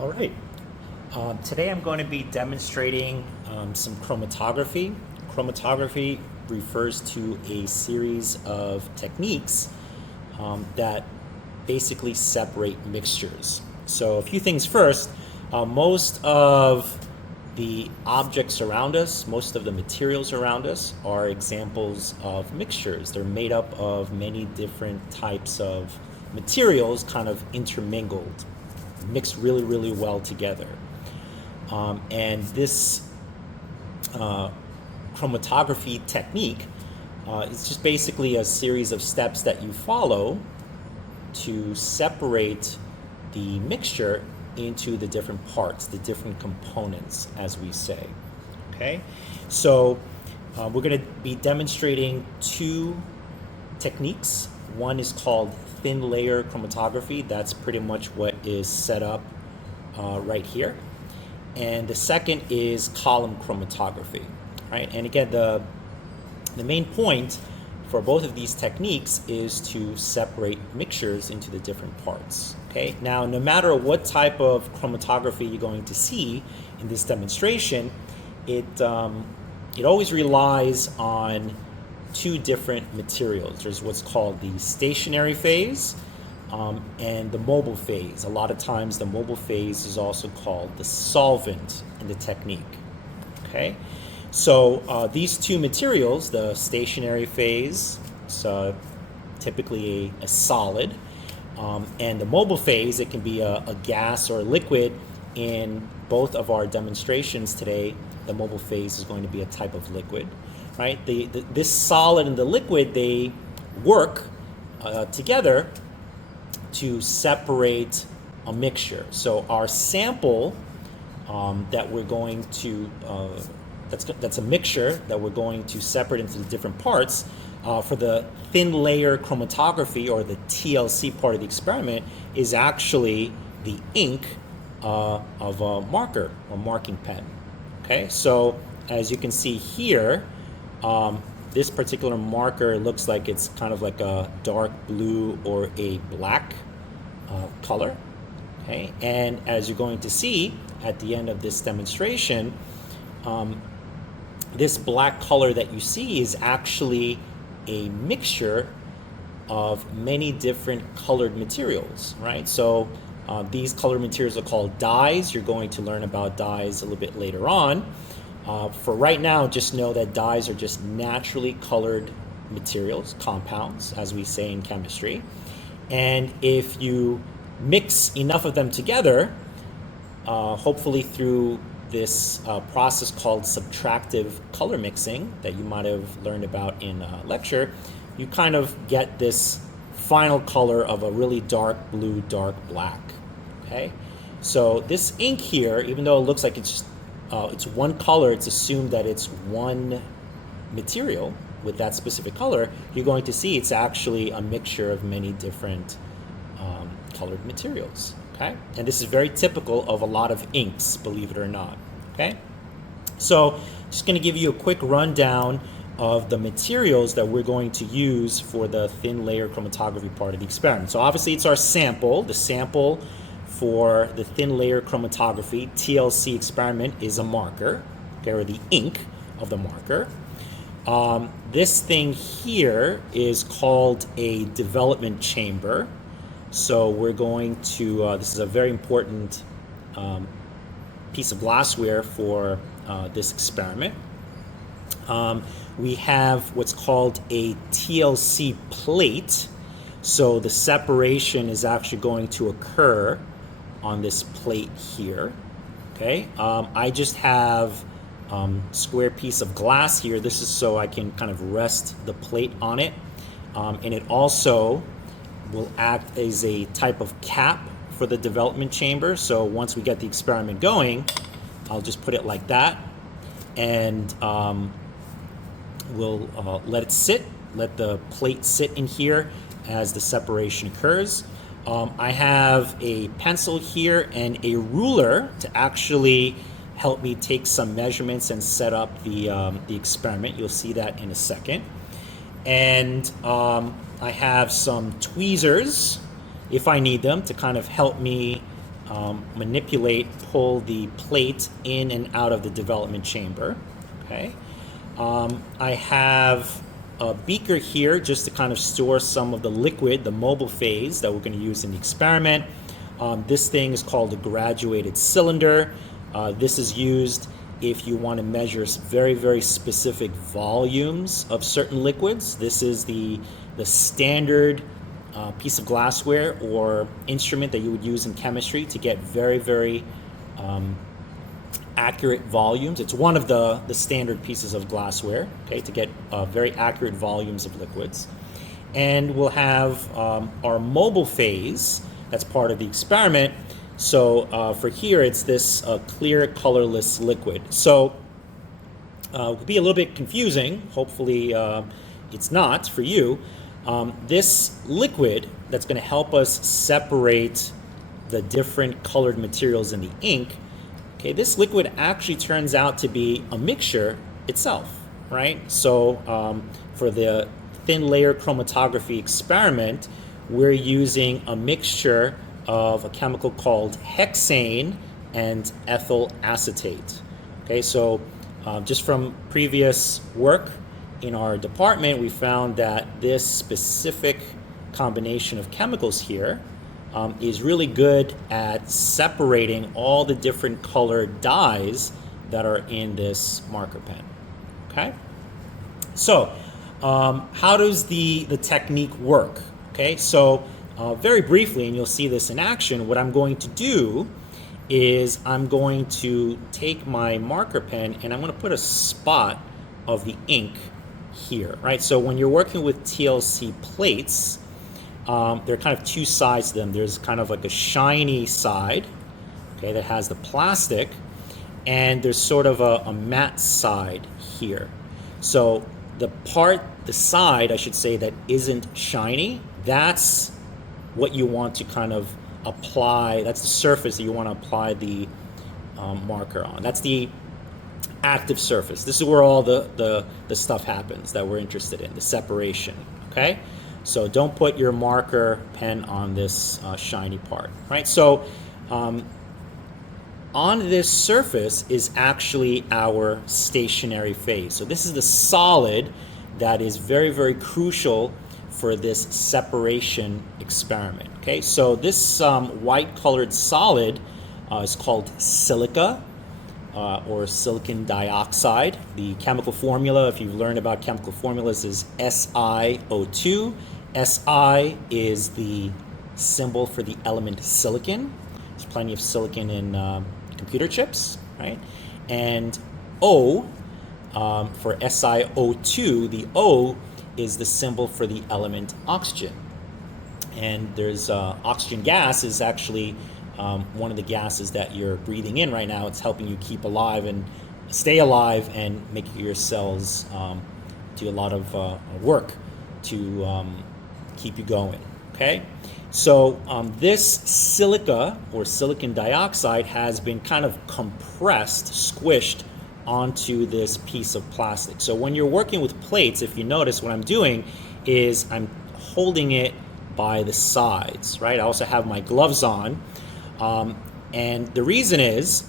All right. Today I'm going to be demonstrating some chromatography. Chromatography refers to a series of techniques that basically separate mixtures. So a few things first. Most of the objects around us, most of the materials around us are examples of mixtures. They're made up of many different types of materials kind of intermingled, mixed really, really well together. And this chromatography technique is just basically a series of steps that you follow to separate the mixture into the different parts, the different components, as we say. Okay, so we're going to be demonstrating two techniques. One is called thin layer chromatography. That's pretty much what is set up right here. And the second is column chromatography, right? And again, the main point for both of these techniques is to separate mixtures into the different parts. Okay. Now, no matter what type of chromatography you're going to see in this demonstration, it always relies on two different materials. There's what's called the stationary phase and the mobile phase. A lot of times the mobile phase is also called the solvent in the technique. Okay, so these two materials, the stationary phase, so typically a solid, and the mobile phase, it can be a gas or a liquid. In both of our demonstrations today, the mobile phase is going to be a type of liquid. Right? This solid and the liquid, they work together to separate a mixture. So our sample that we're going to, that's a mixture that we're going to separate into the different parts for the thin layer chromatography, or the TLC part of the experiment, is actually the ink of a marker or marking pen. Okay, so as you can see here, this particular marker looks like it's kind of like a dark blue or a black color. Okay, and as you're going to see at the end of this demonstration, this black color that you see is actually a mixture of many different colored materials, right? So these colored materials are called dyes. You're going to learn about dyes a little bit later on. For right now, just know that dyes are just naturally colored materials, compounds, as we say in chemistry. And if you mix enough of them together, hopefully through this process called subtractive color mixing that you might have learned about in a lecture, you kind of get this final color of a really dark blue, dark black. Okay, so this ink here, even though it looks like it's one color, it's assumed that it's one material with that specific color. You're going to see it's actually a mixture of many different colored materials. Okay, and this is very typical of a lot of inks, believe it or not. Okay, so just going to give you a quick rundown of the materials that we're going to use for the thin layer chromatography part of the experiment. So obviously it's our sample. The sample for the thin layer chromatography TLC experiment is a marker, okay, or the ink of the marker. This thing here is called a development chamber. So we're going to, this is a very important piece of glassware for this experiment. We have what's called a TLC plate. So the separation is actually going to occur on this plate here. Okay, I just have square piece of glass here. This is so I can kind of rest the plate on it, and it also will act as a type of cap for the development chamber. So once we get the experiment going, I'll just put it like that, and we'll let it sit, let the plate sit in here as the separation occurs. I have a pencil here and a ruler to actually help me take some measurements and set up the experiment. You'll see that in a second. And I have some tweezers, if I need them, to kind of help me pull the plate in and out of the development chamber. Okay. I have a beaker here just to kind of store some of the liquid, the mobile phase that we're going to use in the experiment. This thing is called a graduated cylinder. This is used if you want to measure very, very specific volumes of certain liquids. This is the standard piece of glassware or instrument that you would use in chemistry to get very, very accurate volumes. It's one of the standard pieces of glassware, okay, to get very accurate volumes of liquids. And we'll have our mobile phase that's part of the experiment. So for here, it's this clear, colorless liquid. So it could be a little bit confusing. Hopefully it's not for you. This liquid that's going to help us separate the different colored materials in the ink, okay, this liquid actually turns out to be a mixture itself, right? So for the thin layer chromatography experiment, we're using a mixture of a chemical called hexane and ethyl acetate. Okay, so just from previous work in our department, we found that this specific combination of chemicals here is really good at separating all the different colored dyes that are in this marker pen. Okay, so how does the technique work? Okay, so very briefly, and you'll see this in action, what I'm going to do is I'm going to take my marker pen and I'm going to put a spot of the ink here, right? So when you're working with TLC plates, there are kind of two sides to them. There's kind of like a shiny side, okay, that has the plastic, and there's sort of a matte side here. So the side, I should say, that isn't shiny, that's what you want to kind of apply, that's the surface that you want to apply the marker on. That's the active surface. This is where all the stuff happens that we're interested in, the separation, okay? So don't put your marker pen on this shiny part, right? So on this surface is actually our stationary phase. So this is the solid that is very, very crucial for this separation experiment. Okay, so this white colored solid is called silica or silicon dioxide. The chemical formula, if you've learned about chemical formulas, is SiO2. Si is the symbol for the element silicon. There's plenty of silicon in computer chips, right? And O for SiO2, the O is the symbol for the element oxygen. And there's oxygen gas is actually one of the gases that you're breathing in right now. It's helping you keep alive and stay alive and make your cells do a lot of work to keep you going, okay? So this silica or silicon dioxide has been kind of compressed, squished onto this piece of plastic. So when you're working with plates, if you notice, what I'm doing is I'm holding it by the sides, right? I also have my gloves on. And the reason is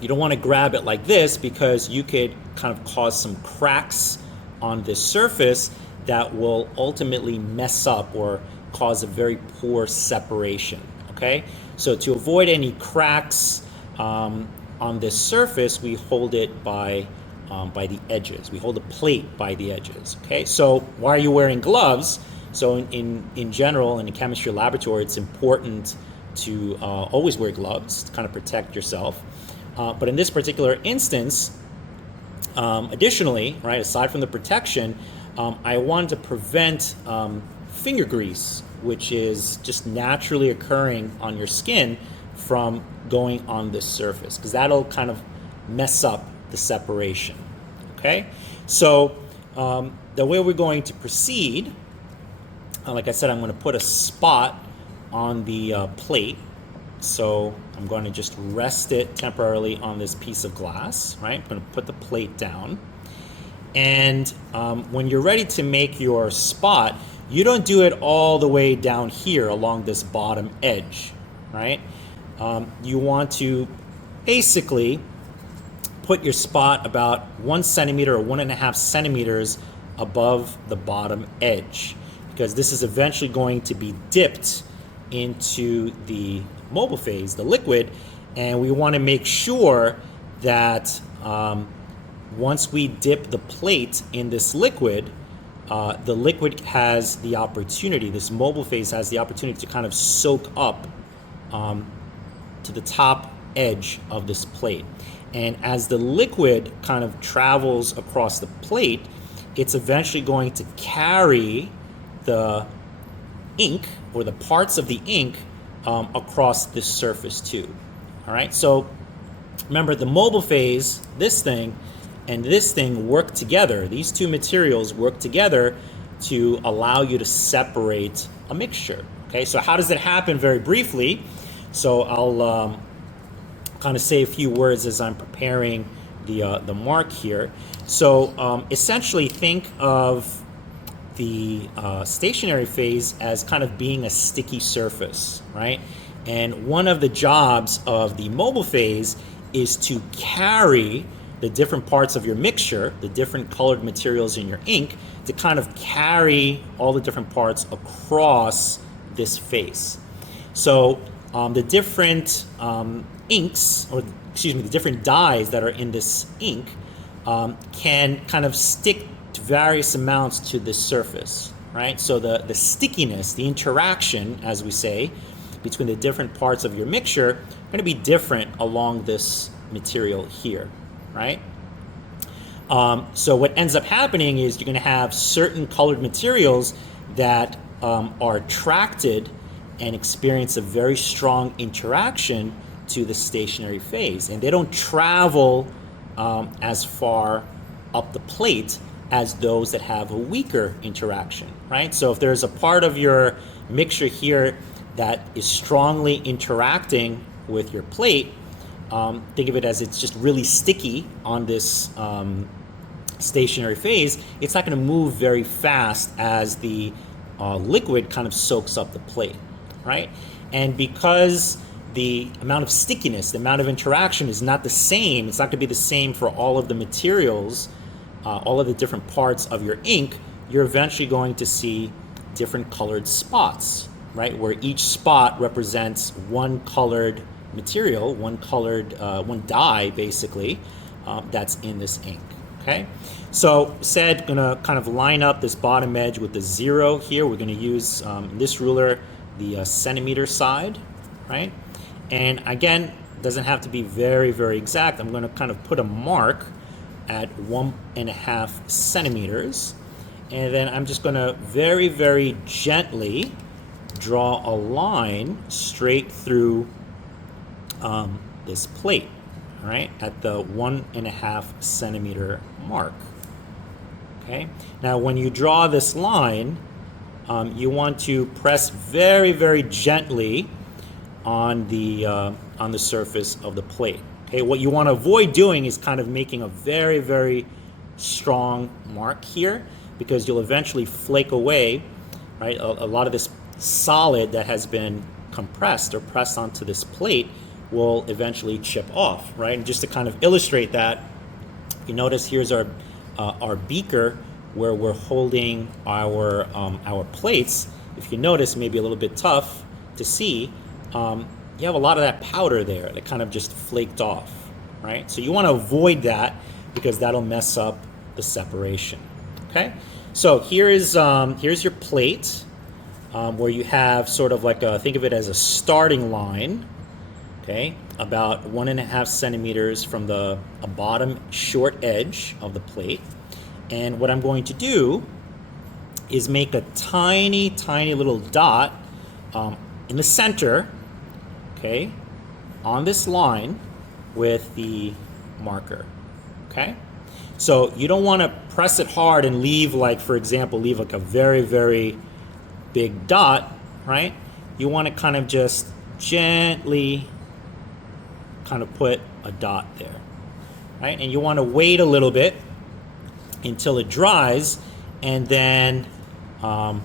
you don't want to grab it like this because you could kind of cause some cracks on this surface that will ultimately mess up or cause a very poor separation, okay? So to avoid any cracks on this surface, we hold it by the edges. We hold the plate by the edges, okay? So why are you wearing gloves? So in general, in a chemistry laboratory, it's important to always wear gloves to kind of protect yourself. But in this particular instance, additionally, right, aside from the protection, I wanted to prevent finger grease, which is just naturally occurring on your skin, from going on this surface, because that'll kind of mess up the separation, okay? So the way we're going to proceed, like I said, I'm going to put a spot on the plate. So I'm going to just rest it temporarily on this piece of glass, right? I'm going to put the plate down. And when you're ready to make your spot, you don't do it all the way down here along this bottom edge, right? you want to basically put your spot about 1 centimeter or 1.5 centimeters above the bottom edge, because this is eventually going to be dipped into the mobile phase, the liquid, and we want to make sure that once we dip the plate in this liquid, the liquid has the opportunity, this mobile phase has the opportunity to kind of soak up to the top edge of this plate. And as the liquid kind of travels across the plate, it's eventually going to carry the ink or the parts of the ink across this surface too. All right, so remember, the mobile phase, this thing and this thing work together. These two materials work together to allow you to separate a mixture. Okay, so how does it happen? Very briefly. So I'll kind of say a few words as I'm preparing the mark here. So essentially, think of the stationary phase as kind of being a sticky surface, right? And one of the jobs of the mobile phase is to carry the different parts of your mixture, the different colored materials in your ink, to kind of carry all the different parts across this face. So the different inks, or excuse me, the different dyes that are in this ink can kind of stick to various amounts to this surface, right? So the stickiness, the interaction, as we say, between the different parts of your mixture are going to be different along this material here, right? So what ends up happening is you're going to have certain colored materials that are attracted and experience a very strong interaction to the stationary phase, and they don't travel as far up the plate as those that have a weaker interaction, right? So if there's a part of your mixture here that is strongly interacting with your plate, think of it as it's just really sticky on this stationary phase. It's not going to move very fast as the liquid kind of soaks up the plate, right? And because the amount of stickiness, the amount of interaction is not the same, it's not going to be the same for all of the materials, all of the different parts of your ink, you're eventually going to see different colored spots, right? Where each spot represents one colored material, one dye basically, that's in this ink, okay? So said, gonna kind of line up this bottom edge with the 0 here. We're gonna use this ruler, the centimeter side, right? And again, doesn't have to be very, very exact. I'm gonna kind of put a mark at 1.5 centimeters. And then I'm just gonna very, very gently draw a line straight through this plate, all right, at the 1.5 centimeter mark. Okay. Now, when you draw this line, you want to press very, very gently on the surface of the plate. Okay. What you want to avoid doing is kind of making a very, very strong mark here, because you'll eventually flake away, right? A lot of this solid that has been compressed or pressed onto this plate will eventually chip off, right? And just to kind of illustrate that, you notice here's our beaker where we're holding our plates. If you notice, maybe a little bit tough to see, you have a lot of that powder there that kind of just flaked off, right? So you want to avoid that, because that'll mess up the separation. Okay, so here's your plate, where you have sort of like think of it as a starting line. Okay, about 1.5 centimeters from the bottom short edge of the plate. And what I'm going to do is make a tiny, tiny little dot in the center, okay, on this line with the marker, okay? So you don't want to press it hard and leave, like, for example, leave like a very, very big dot, right? You want to kind of just gently kind of put a dot there, right? And you want to wait a little bit until it dries, and then a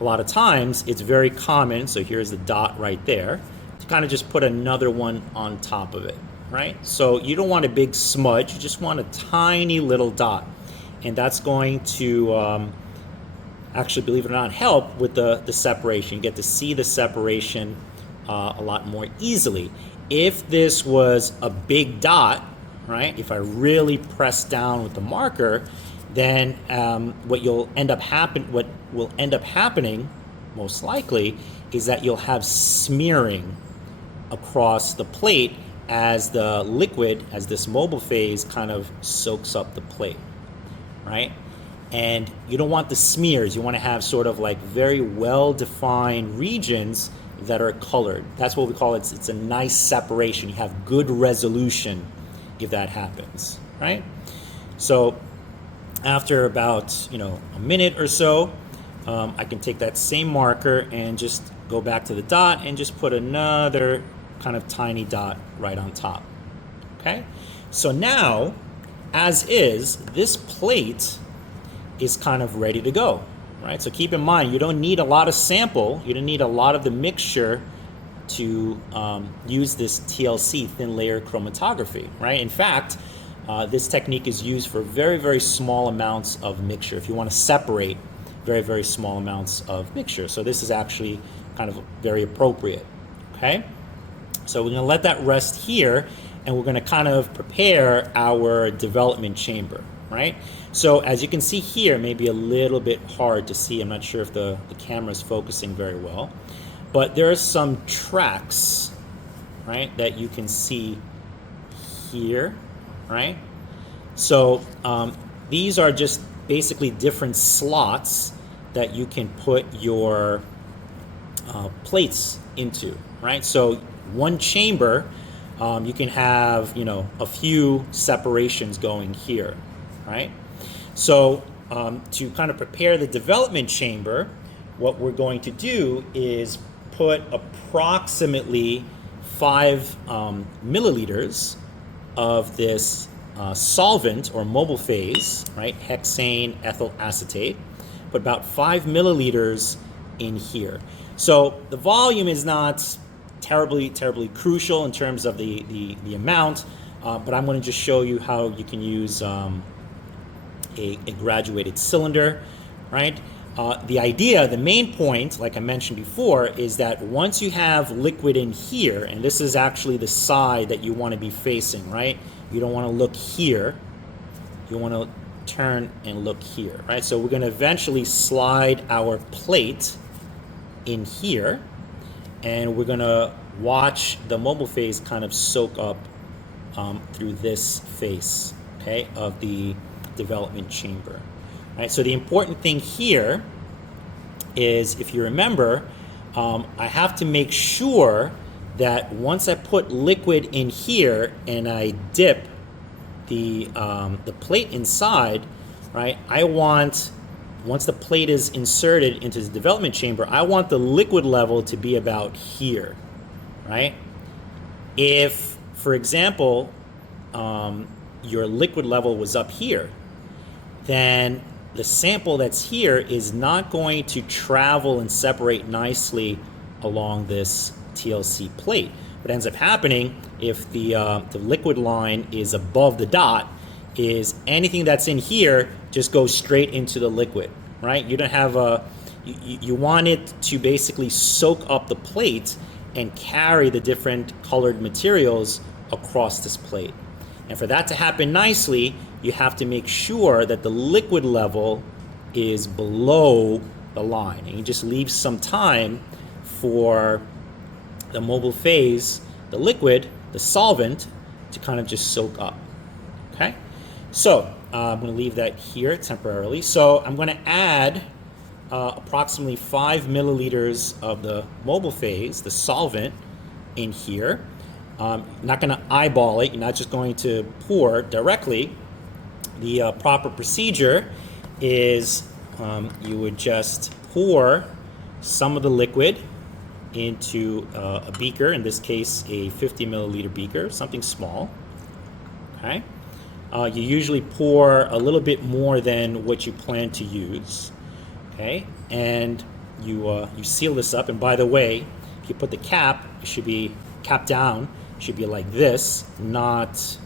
lot of times it's very common, so here's the dot right there, to kind of just put another one on top of it, right? So you don't want a big smudge, you just want a tiny little dot. And that's going to actually, believe it or not, help with the separation. You get to see the separation a lot more easily. If this was a big dot, right, if I really press down with the marker, then what will end up happening, most likely, is that you'll have smearing across the plate as the liquid, as this mobile phase kind of soaks up the plate, right? And you don't want the smears. You want to have sort of like very well-defined regions that are colored. That's what we call it. It's a nice separation. You have good resolution if that happens, right? So after about, a minute or so, I can take that same marker and just go back to the dot and just put another kind of tiny dot right on top, okay? So now, as is, this plate is kind of ready to go, right? So keep in mind, you don't need a lot of sample, you don't need a lot of the mixture to use this TLC, thin layer chromatography, right? In fact, this technique is used for very, very small amounts of mixture, if you want to separate very, very small amounts of mixture. So this is actually kind of very appropriate, okay? So we're going to let that rest here, and we're going to kind of prepare our development chamber, right? So as you can see here, maybe a little bit hard to see. I'm not sure if the camera is focusing very well, but there are some tracks, right, that you can see here, right? So these are just basically different slots that you can put your plates into, right? So one chamber, you can have, a few separations going here, right? So to kind of prepare the development chamber, what we're going to do is put approximately 5 milliliters of this solvent or mobile phase, right? Hexane ethyl acetate. Put about 5 milliliters in here. So the volume is not terribly crucial in terms of the amount, but I'm going to just show you how you can use a graduated cylinder, right? The idea, the main point, like I mentioned before, is that once you have liquid in here, and this is actually the side that you want to be facing, right? You don't want to look here. You want to turn and look here, right? So we're going to eventually slide our plate in here, and we're going to watch the mobile phase kind of soak up through this face, okay, of the development chamber. Right, so the important thing here is, if you remember, I have to make sure that once I put liquid in here and I dip the plate inside, right, I want, once the plate is inserted into the development chamber, I want the liquid level to be about here, right? If, for example, your liquid level was up here, then the sample that's here is not going to travel and separate nicely along this TLC plate. What ends up happening, if the liquid line is above the dot, is anything that's in here just goes straight into the liquid, right? You don't have you want it to basically soak up the plate and carry the different colored materials across this plate. And for that to happen nicely, you have to make sure that the liquid level is below the line. And you just leave some time for the mobile phase, the liquid, the solvent, to kind of just soak up, okay? So I'm going to leave that here temporarily. So I'm going to add approximately 5 milliliters of the mobile phase, the solvent, in here. You're not going to eyeball it. You're not just going to pour directly. The proper procedure is you would just pour some of the liquid into a beaker, in this case a 50 milliliter beaker, something small, okay? You usually pour a little bit more than what you plan to use, okay? And you seal this up, and by the way, if you put the cap, it should be cap down, it should be like this, not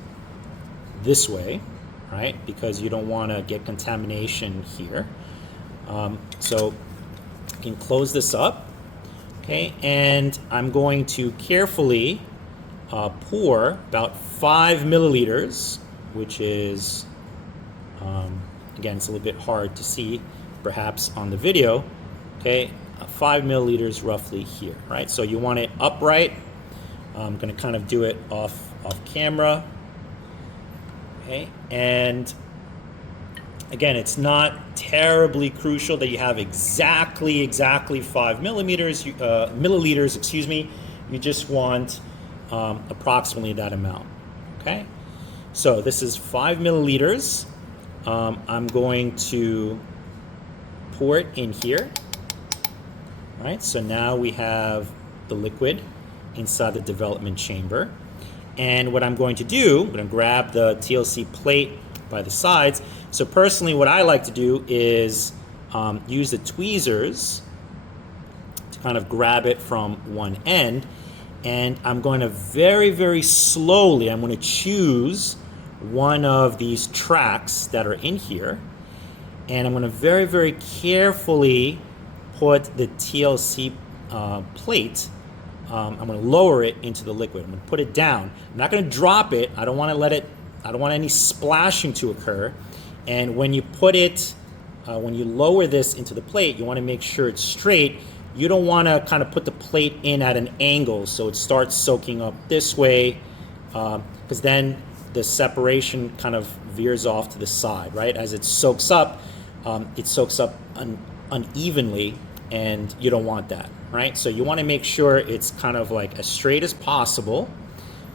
this way, right? Because you don't want to get contamination here. So you can close this up, okay? And I'm going to carefully pour about 5 milliliters, which is, again, it's a little bit hard to see perhaps on the video, okay? 5 milliliters roughly here, right? So you want it upright. I'm going to kind of do it off camera, okay? And again, it's not terribly crucial that you have exactly 5 milliliters, excuse me. You just want approximately that amount, okay? So this is 5 milliliters. I'm going to pour it in here. All right, so now we have the liquid inside the development chamber. And what I'm going to do, I'm going to grab the TLC plate by the sides. So personally, what I like to do is use the tweezers to kind of grab it from one end. And I'm going to very slowly, I'm going to choose one of these tracks that are in here. And I'm going to very carefully put the TLC plate, I'm going to lower it into the liquid. I'm going to put it down. I'm not going to drop it. I don't want any splashing to occur. And when you put it, when you lower this into the plate, you want to make sure it's straight. You don't want to kind of put the plate in at an angle so it starts soaking up this way, because then the separation kind of veers off to the side, right? As it soaks up unevenly, and you don't want that, right? So you want to make sure it's kind of like as straight as possible,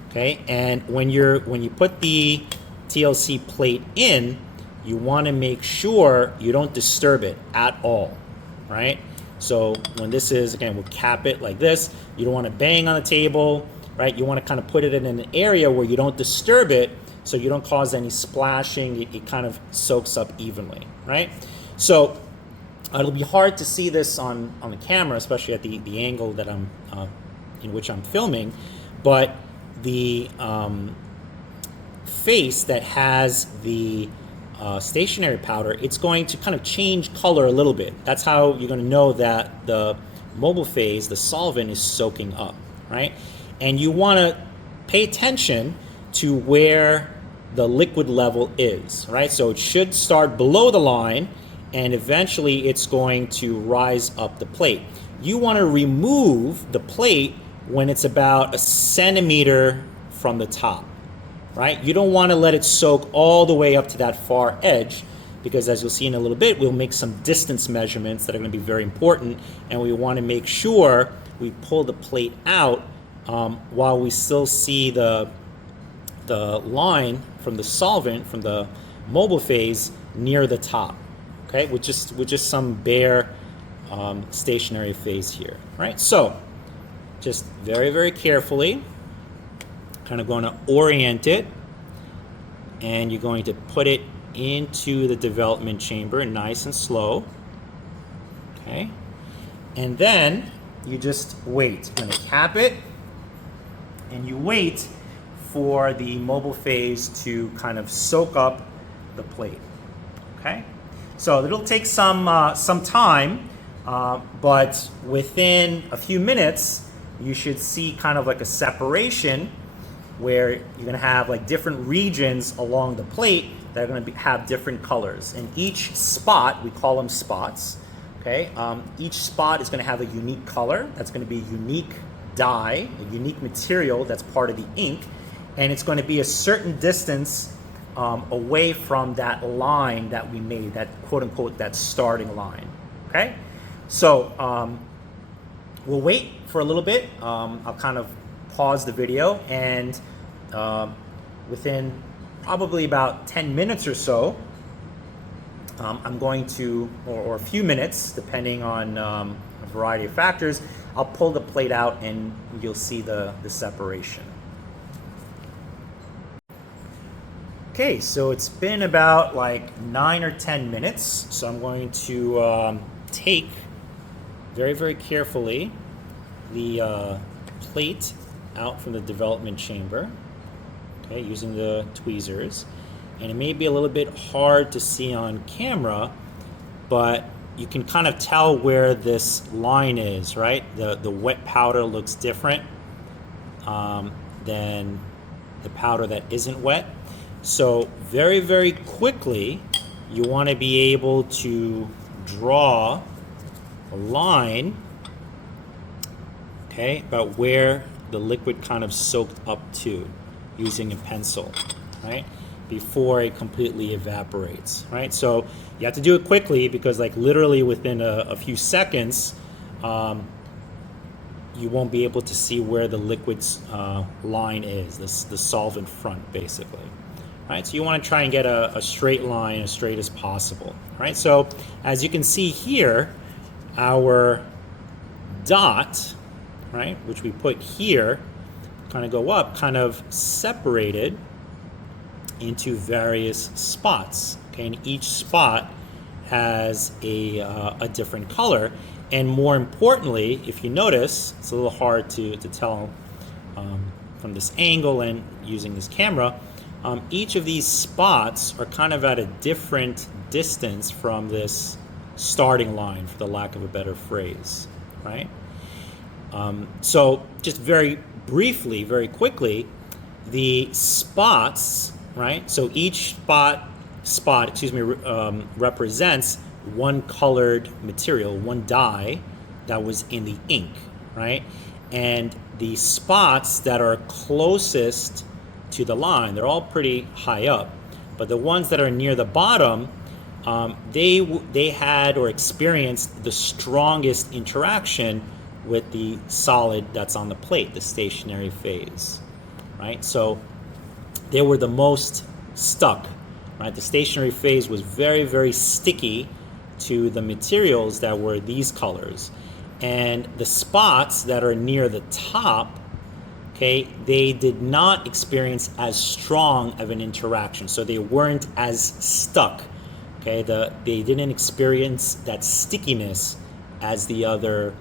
okay? And when you put the TLC plate in, you want to make sure you don't disturb it at all, right? So when this is, again, we'll cap it like this. You don't want to bang on the table, right? You want to kind of put it in an area where you don't disturb it so you don't cause any splashing. It kind of soaks up evenly, right? So it'll be hard to see this on the camera, especially at the angle that I'm in which I'm filming, but the face that has the stationary powder, it's going to kind of change color a little bit. That's how you're going to know that the mobile phase, the solvent, is soaking up, right? And you want to pay attention to where the liquid level is, right? So it should start below the line, and eventually it's going to rise up the plate. You want to remove the plate when it's about 1 centimeter from the top, right? You don't want to let it soak all the way up to that far edge, because as you'll see in a little bit, we'll make some distance measurements that are going to be very important, and we want to make sure we pull the plate out while we still see the line from the solvent, from the mobile phase, near the top, okay, with just some bare stationary phase here, right? So just very carefully, kind of going to orient it, and you're going to put it into the development chamber nice and slow, okay? And then you just wait. You're going to cap it, and you wait for the mobile phase to kind of soak up the plate, okay? So it'll take some time, but within a few minutes, you should see kind of like a separation where you're going to have like different regions along the plate that are going to have different colors. And each spot, we call them spots, okay? Each spot is going to have a unique color. That's going to be a unique dye, a unique material that's part of the ink, and it's going to be a certain distance away from that line that we made, that quote-unquote, that starting line, okay? So we'll wait for a little bit. I'll kind of pause the video, and within probably about 10 minutes or so, I'm going to, or a few minutes, depending on a variety of factors, I'll pull the plate out and you'll see the separation. Okay, so it's been about like 9 or 10 minutes, so I'm going to take very carefully the plate out from the development chamber, okay, using the tweezers. And it may be a little bit hard to see on camera, but you can kind of tell where this line is, right? The wet powder looks different than the powder that isn't wet. So very, very quickly, you want to be able to draw a line, okay, about where the liquid kind of soaked up to using a pencil, right, before it completely evaporates, right? So you have to do it quickly because, like, literally within a few seconds, you won't be able to see where the liquid's line is, the solvent front, basically. Right, so you want to try and get a straight line, as straight as possible. Right, so as you can see here, our dot, right, which we put here, kind of go up, kind of separated into various spots. Okay, and each spot has a different color. And more importantly, if you notice, it's a little hard to tell from this angle and using this camera, each of these spots are kind of at a different distance from this starting line, for the lack of a better phrase, right? So just very briefly, very quickly, the spots, right? So each spot, represents one colored material, one dye that was in the ink, right? And the spots that are closest to the line, they're all pretty high up, but the ones that are near the bottom, they had or experienced the strongest interaction with the solid that's on the plate, the stationary phase, right? So they were the most stuck, right? The stationary phase was very, very sticky to the materials that were these colors. And the spots that are near the top, okay, they did not experience as strong of an interaction, so they weren't as stuck. Okay, they didn't experience that stickiness as the other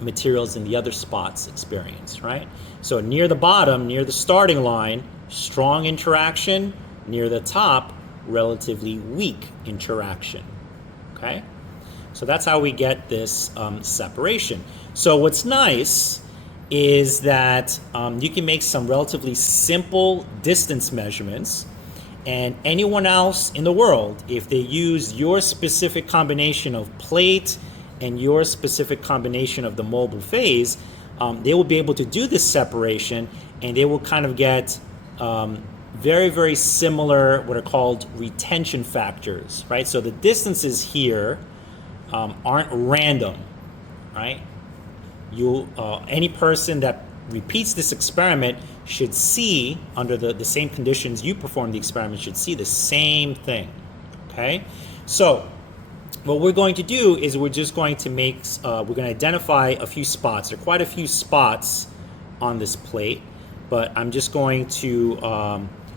materials in the other spots experience, right? So near the bottom, near the starting line, strong interaction. Near the top, relatively weak interaction. Okay, so that's how we get this separation. So what's nice is that you can make some relatively simple distance measurements, and anyone else in the world, if they use your specific combination of plate and your specific combination of the mobile phase, they will be able to do this separation, and they will kind of get very, very similar, what are called retention factors, right? So the distances here aren't random, right? Any person that repeats this experiment should see, under the same conditions you perform the experiment, should see the same thing, okay? So what we're going to do is we're just going to we're going to identify a few spots. There are quite a few spots on this plate, but I'm just going to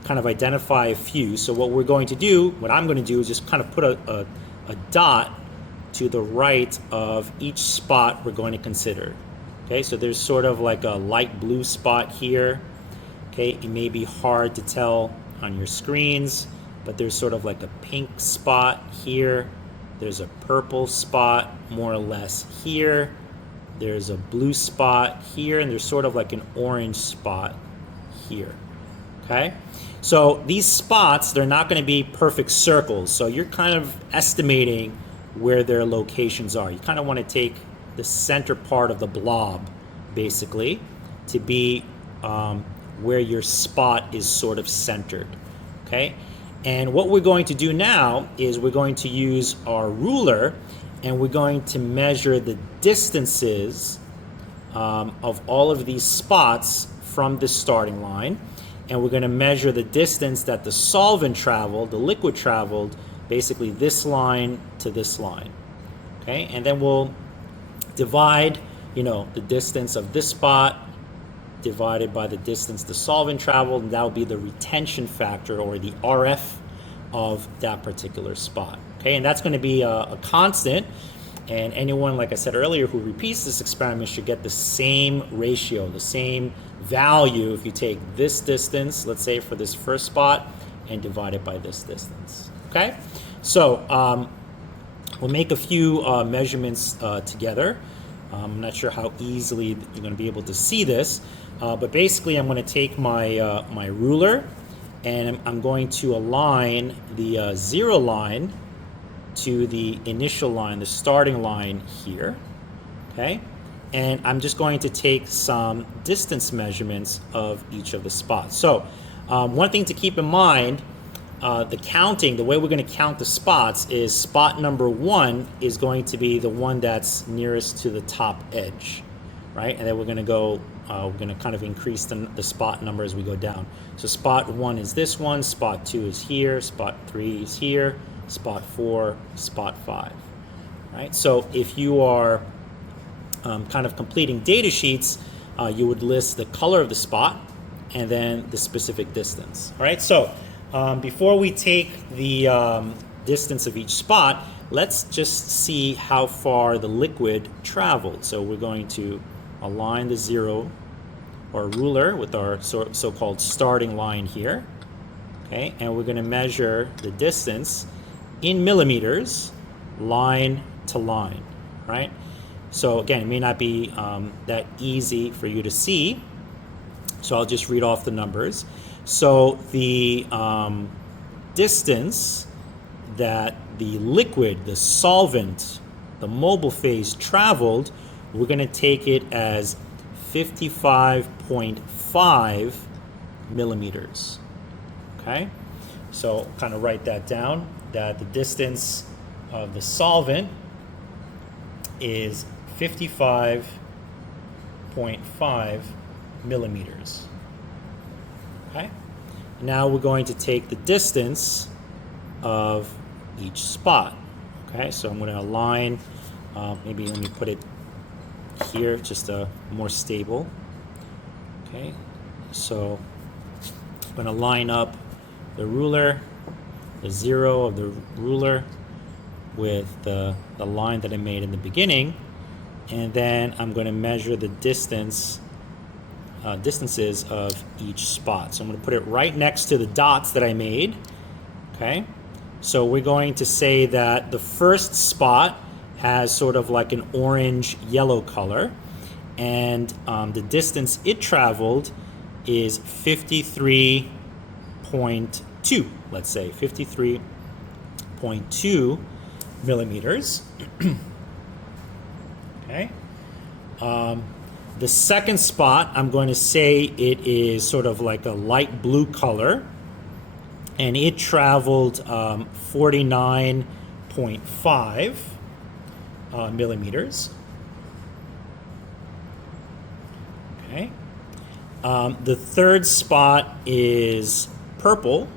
kind of identify a few. So what I'm going to do is just kind of put a dot to the right of each spot we're going to consider. Okay, so there's sort of like a light blue spot here. Okay, it may be hard to tell on your screens, but there's sort of like a pink spot here. There's a purple spot more or less here. There's a blue spot here, and there's sort of like an orange spot here. Okay, so these spots, they're not going to be perfect circles, so you're kind of estimating where their locations are. You kind of want to take the center part of the blob, basically, to be where your spot is sort of centered. Okay, and what we're going to do now is we're going to use our ruler, and we're going to measure the distances of all of these spots from the starting line, and we're going to measure the distance that the solvent traveled, the liquid traveled, basically this line to this line. Okay, and then we'll divide, the distance of this spot divided by the distance the solvent traveled, and that will be the retention factor, or the RF, of that particular spot. Okay, and that's going to be a constant, And anyone, like I said earlier, who repeats this experiment should get the same ratio, the same value if you take this distance, let's say for this first spot, and divide it by this distance. Okay? So we'll make a few measurements together. I'm not sure how easily you're going to be able to see this, but basically I'm going to take my, my ruler, and I'm going to align the 0 line to the initial line, the starting line here, okay? And I'm just going to take some distance measurements of each of the spots. So one thing to keep in mind, the counting, the way we're going to count the spots is spot number 1 is going to be the one that's nearest to the top edge, right? And then we're going to go, we're going to kind of increase the spot number as we go down. So spot 1 is this one, spot 2 is here, spot 3 is here, spot 4, spot 5, right? So if you are kind of completing data sheets, you would list the color of the spot and then the specific distance, all right? So before we take the distance of each spot, let's just see how far the liquid traveled. So we're going to align the 0 or ruler with our so-called starting line here, okay? And we're going to measure the distance in millimeters, line to line, right? So again, it may not be that easy for you to see, so I'll just read off the numbers. So the distance that the liquid, the solvent, the mobile phase traveled, we're going to take it as 55.5 millimeters, okay? So kind of write that down, that the distance of the solvent is 55.5 millimeters. Okay? Now we're going to take the distance of each spot. Okay, so I'm going to align, maybe let me put it here, just more stable. Okay, so I'm going to line up the ruler, the 0 of the ruler with the line that I made in the beginning, and then I'm going to measure the distances of each spot. So I'm going to put it right next to the dots that I made. Okay, so we're going to say that the first spot has sort of like an orange yellow color, and the distance it traveled is 53.2, let's say 53.2 millimeters. Okay. The second spot, I'm going to say it is sort of like a light blue color, and it traveled 49.5 millimeters. Okay. The third spot is purple,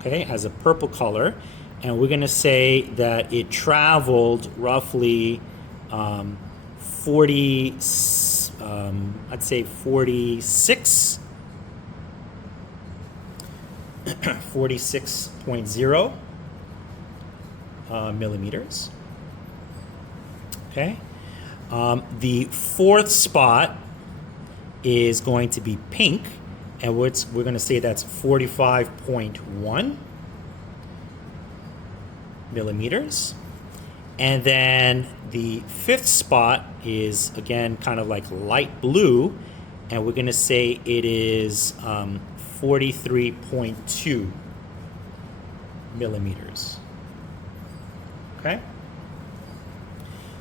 okay, has a purple color, and we're going to say that it traveled roughly 46.0 millimeters. Okay. The fourth spot is going to be pink, and we're going to say that's 45.1 millimeters. And then the fifth spot is, again, kind of like light blue, and we're going to say it is 43.2 millimeters. Okay?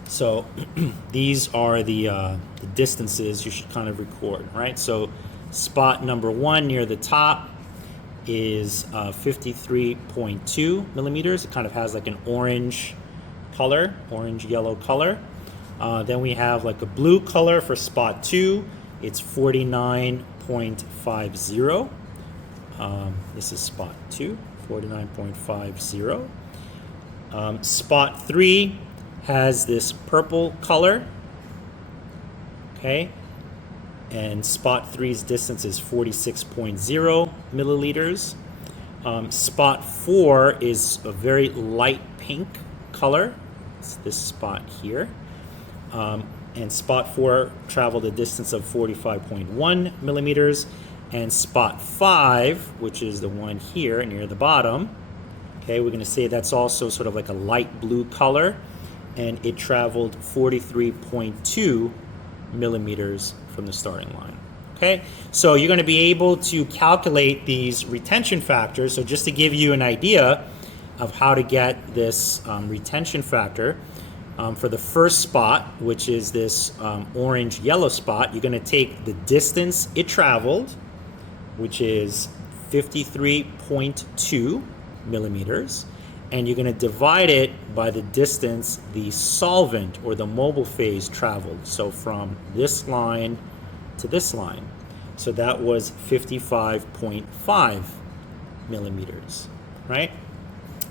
So these are the distances you should kind of record, right? So spot number 1 near the top is 53.2 millimeters. It kind of has like an orange color, orange-yellow color. Then we have like a blue color for spot 2. It's 49.50. This is spot 2, 49.50. Spot 3 has this purple color, okay? And spot 3's distance is 46.0 milliliters. Spot 4 is a very light pink color. It's this spot here. And spot 4 traveled a distance of 45.1 millimeters, and spot 5, which is the one here near the bottom, okay, we're going to say that's also sort of like a light blue color, and it traveled 43.2 millimeters from the starting line. Okay, so you're going to be able to calculate these retention factors. So just to give you an idea of how to get this retention factor, for the first spot, which is this orange-yellow spot, you're going to take the distance it traveled, which is 53.2 millimeters, and you're going to divide it by the distance the solvent or the mobile phase traveled. So from this line to this line. So that was 55.5 millimeters, right?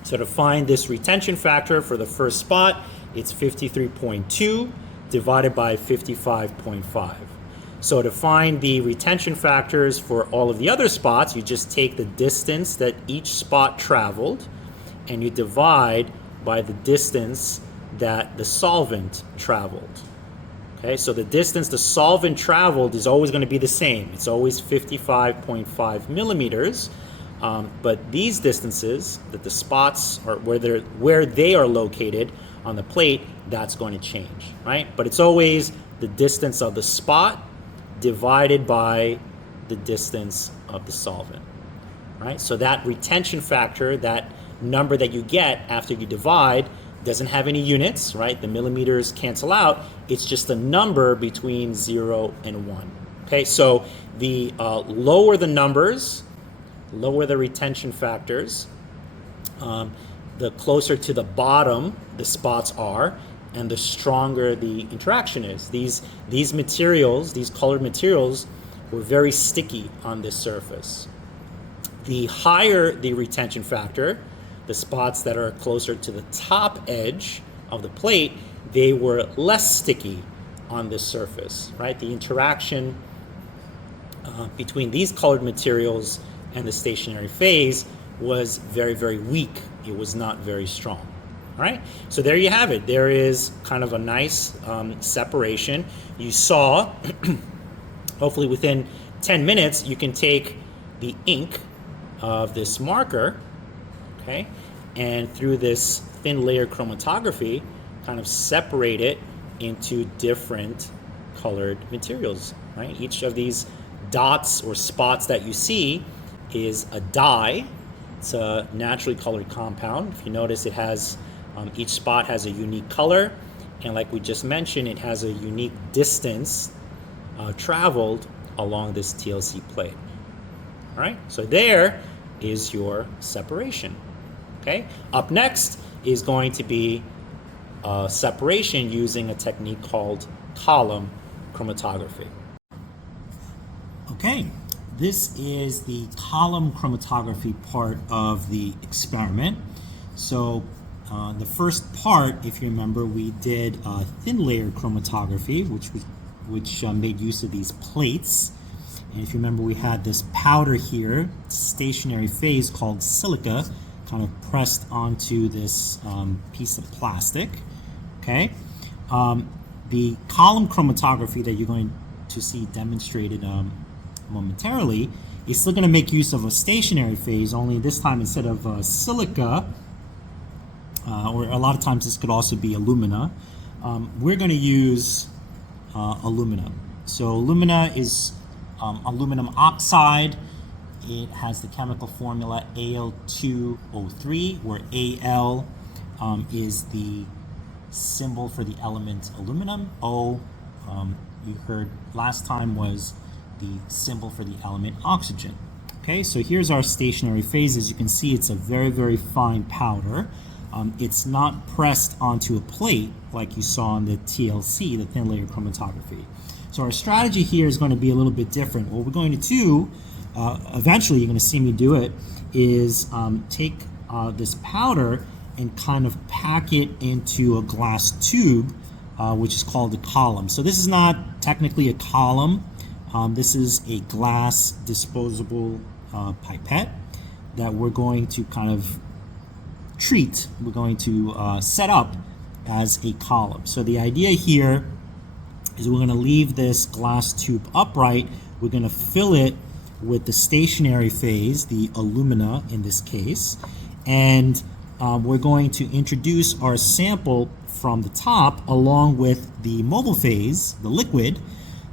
So to find this retention factor for the first spot, it's 53.2 divided by 55.5. So to find the retention factors for all of the other spots, you just take the distance that each spot traveled and you divide by the distance that the solvent traveled. Okay, so the distance the solvent traveled is always going to be the same. It's always 55.5 millimeters. But these distances that the spots are where they are located on the plate, that's going to change, right? But it's always the distance of the spot divided by the distance of the solvent, right? So that retention factor, that number that you get after you divide, doesn't have any units, right? The millimeters cancel out. It's just a number between 0 and 1. Okay, so the lower the numbers, lower the retention factors, the closer to the bottom the spots are, and the stronger the interaction is. These materials, these colored materials, were very sticky on this surface. The higher the retention factor, the spots that are closer to the top edge of the plate, they were less sticky on this surface, right? The interaction between these colored materials and the stationary phase was very, very weak. It was not very strong. All right, so there you have it. There is kind of a nice separation. You saw, hopefully within 10 minutes, you can take the ink of this marker, okay, and through this thin layer chromatography, kind of separate it into different colored materials, right? Each of these dots or spots that you see is a dye. It's a naturally colored compound. If you notice, it has each spot has a unique color, and like we just mentioned, it has a unique distance traveled along this TLC plate. All right, so there is your separation. Okay, up next is going to be separation using a technique called column chromatography. Okay, this is the column chromatography part of the experiment. So the first part, if you remember, we did thin layer chromatography, which made use of these plates. And if you remember, we had this powder here, stationary phase called silica, kind of pressed onto this piece of plastic. Okay, the column chromatography that you're going to see demonstrated momentarily is still going to make use of a stationary phase, only this time instead of silica, or a lot of times this could also be alumina, we're going to use alumina. So alumina is aluminum oxide. It has the chemical formula Al2O3, where Al is the symbol for the element aluminum. O, you heard last time, was the symbol for the element oxygen. Okay, so here's our stationary phase. As you can see, it's a very, very fine powder. It's not pressed onto a plate like you saw on the TLC, the thin layer chromatography. So our strategy here is going to be a little bit different. What we're going to do, eventually you're going to see me do it, is take this powder and kind of pack it into a glass tube, which is called a column. So this is not technically a column. This is a glass disposable pipette that we're going to kind of treat. We're going to set up as a column. So the idea here is we're going to leave this glass tube upright. We're going to fill it with the stationary phase, the alumina in this case, and we're going to introduce our sample from the top along with the mobile phase, the liquid.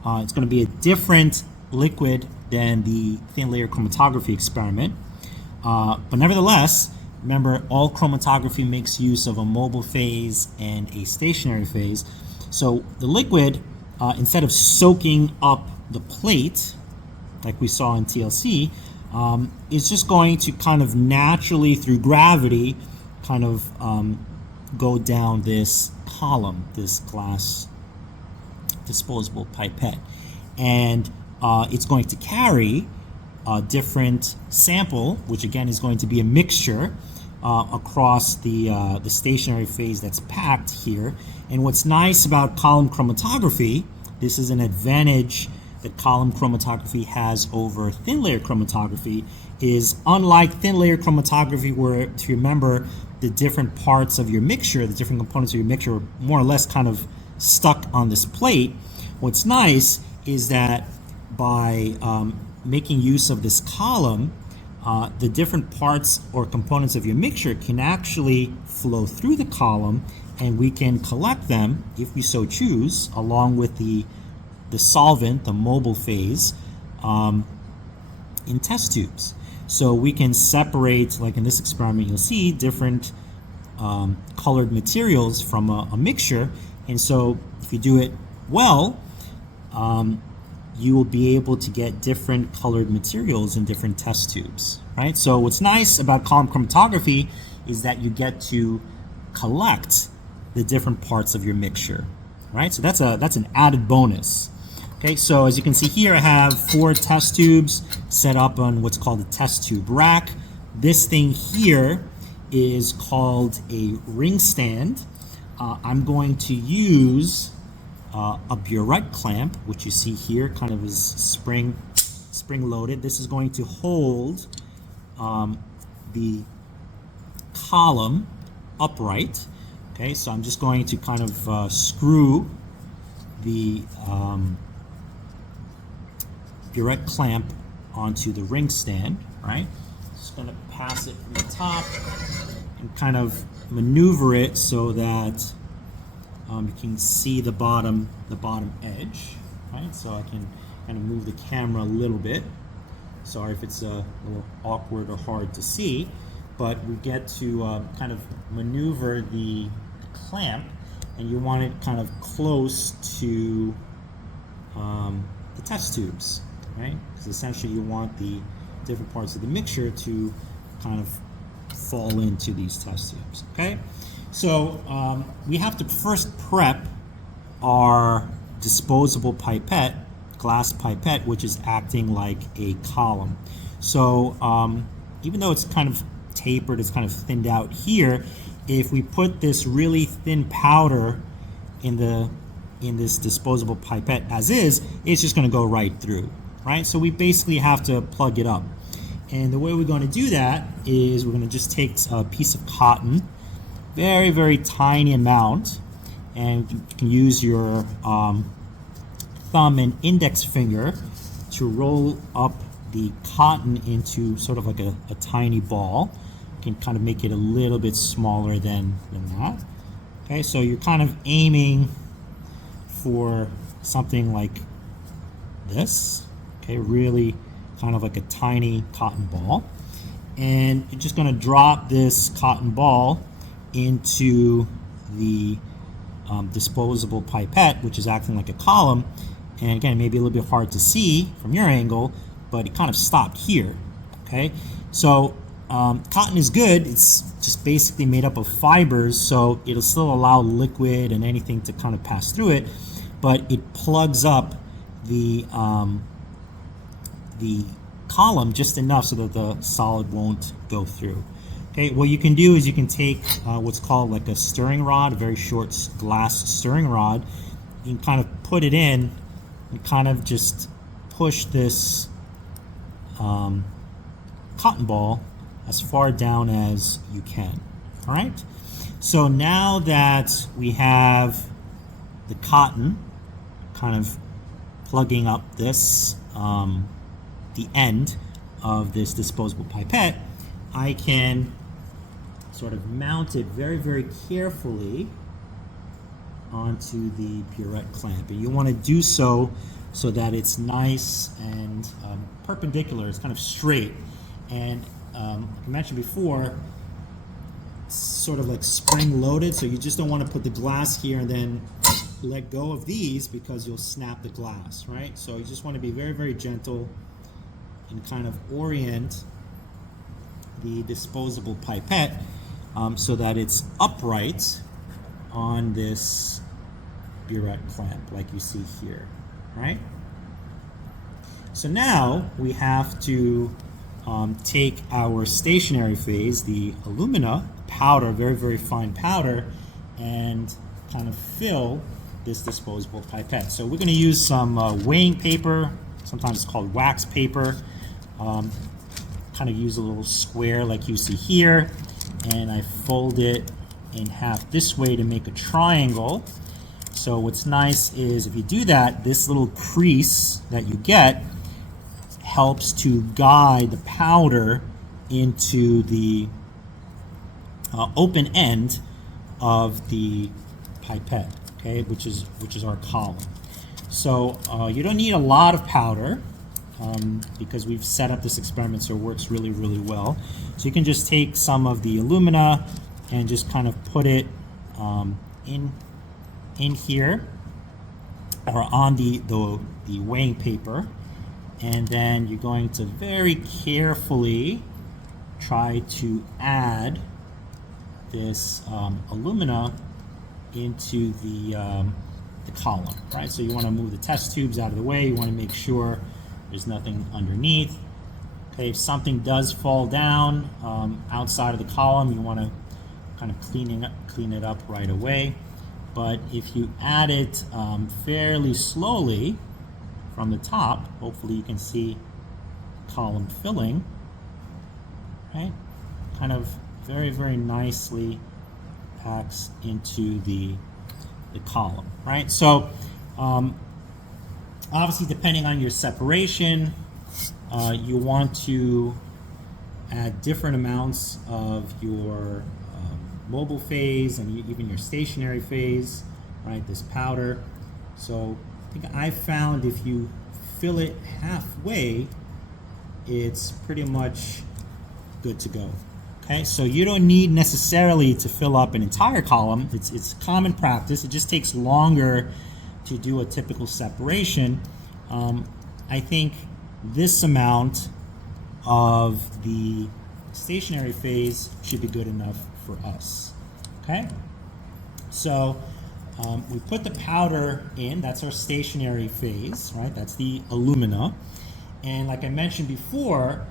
It's going to be a different liquid than the thin layer chromatography experiment. But nevertheless, remember, all chromatography makes use of a mobile phase and a stationary phase. So the liquid, instead of soaking up the plate, like we saw in TLC, is just going to kind of naturally, through gravity, kind of go down this column, this glass disposable pipette. And it's going to carry a different sample, which again is going to be a mixture across the stationary phase that's packed here. And what's nice about column chromatography, this is an advantage that column chromatography has over thin layer chromatography, is unlike thin layer chromatography, where, if you remember, the different parts of your mixture, the different components of your mixture are more or less kind of stuck on this plate. What's nice is that by making use of this column, the different parts or components of your mixture can actually flow through the column, and we can collect them, if we so choose, along with the solvent, the mobile phase, in test tubes. So we can separate, like in this experiment, you'll see different colored materials from a mixture. And so if you do it well, you will be able to get different colored materials in different test tubes, right? So what's nice about column chromatography is that you get to collect the different parts of your mixture, right? So that's an added bonus. Okay, so as you can see here, I have 4 test tubes set up on what's called a test tube rack. This thing here is called a ring stand. I'm going to use a burette clamp, which you see here kind of is spring loaded. This is going to hold the column upright. Okay, so I'm just going to kind of screw the burette clamp onto the ring stand, right? Just going to pass it from the top and kind of maneuver it so that you can see the bottom edge, right? So I can kind of move the camera a little bit. Sorry if it's a little awkward or hard to see, but we get to kind of maneuver the clamp, and you want it kind of close to the test tubes, right? Because essentially you want the different parts of the mixture to kind of fall into these test tubes, okay? So we have to first prep our disposable pipette, glass pipette, which is acting like a column. So even though it's kind of tapered, it's kind of thinned out here, if we put this really thin powder in this disposable pipette as is, it's just going to go right through, right? So we basically have to plug it up. And the way we're going to do that is we're going to just take a piece of cotton, very, very tiny amount, and you can use your thumb and index finger to roll up the cotton into sort of like a tiny ball. You can kind of make it a little bit smaller than that. Okay, so you're kind of aiming for something like this. Okay, really kind of like a tiny cotton ball. And you're just going to drop this cotton ball into the disposable pipette, which is acting like a column. And again, maybe a little bit hard to see from your angle, but it kind of stopped here. Okay, so cotton is good. It's just basically made up of fibers, so it'll still allow liquid and anything to kind of pass through it, but it plugs up the column just enough so that the solid won't go through. Okay, what you can do is you can take what's called like a stirring rod, a very short glass stirring rod. You can kind of put it in and kind of just push this cotton ball as far down as you can. All right, So now that we have the cotton kind of plugging up this, the end of this disposable pipette, I can sort of mount it very, very carefully onto the burette clamp. And you want to do so that it's nice and perpendicular, it's kind of straight. And like I mentioned before, it's sort of like spring loaded, so you just don't want to put the glass here and then let go of these because you'll snap the glass, right? So you just want to be very, very gentle and kind of orient the disposable pipette so that it's upright on this burette clamp like you see here, right? So now we have to take our stationary phase, the alumina powder, very, very fine powder, and kind of fill this disposable pipette. So we're going to use some weighing paper, sometimes it's called wax paper. Kind of use a little square like you see here, and I fold it in half this way to make a triangle. So what's nice is if you do that, this little crease that you get helps to guide the powder into the open end of the pipette, okay, which is our column. So you don't need a lot of powder because we've set up this experiment so it works really, really well. So you can just take some of the alumina and just kind of put it in here or on the weighing paper, and then you're going to very carefully try to add this alumina into the column, right? So you want to move the test tubes out of the way. You want to make sure there's nothing underneath. Okay, if something does fall down outside of the column, you want to kind of clean it up right away. But if you add it fairly slowly from the top, hopefully you can see column filling, right? Kind of very, very nicely packs into the column, right? So obviously, depending on your separation, you want to add different amounts of your mobile phase and even your stationary phase, right? This powder. So I think I found if you fill it halfway, it's pretty much good to go. Okay, so you don't need necessarily to fill up an entire column. It's common practice. It just takes longer to do a typical separation. I think this amount of the stationary phase should be good enough for us. Okay, so we put the powder in. That's our stationary phase, right? That's the alumina. And like I mentioned before,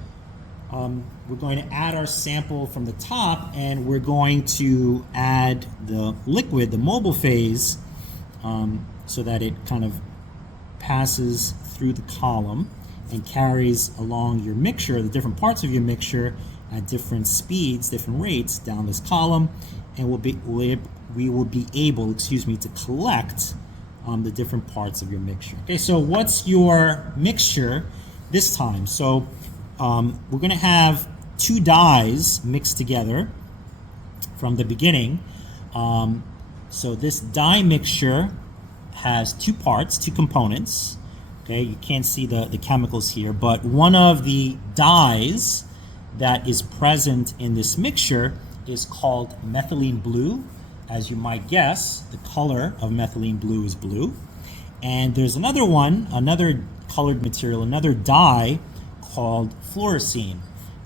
we're going to add our sample from the top, and we're going to add the liquid, the mobile phase, so that it kind of passes through the column and carries along your mixture, the different parts of your mixture at different speeds, different rates down this column, and we will be able, to collect the different parts of your mixture. Okay, so what's your mixture this time? So we're going to have two dyes mixed together from the beginning. So this dye mixture has two parts, two components. Okay, you can't see the chemicals here, but one of the dyes that is present in this mixture is called methylene blue. As you might guess, the color of methylene blue is blue. And there's another one, another colored material, another dye called fluorescein,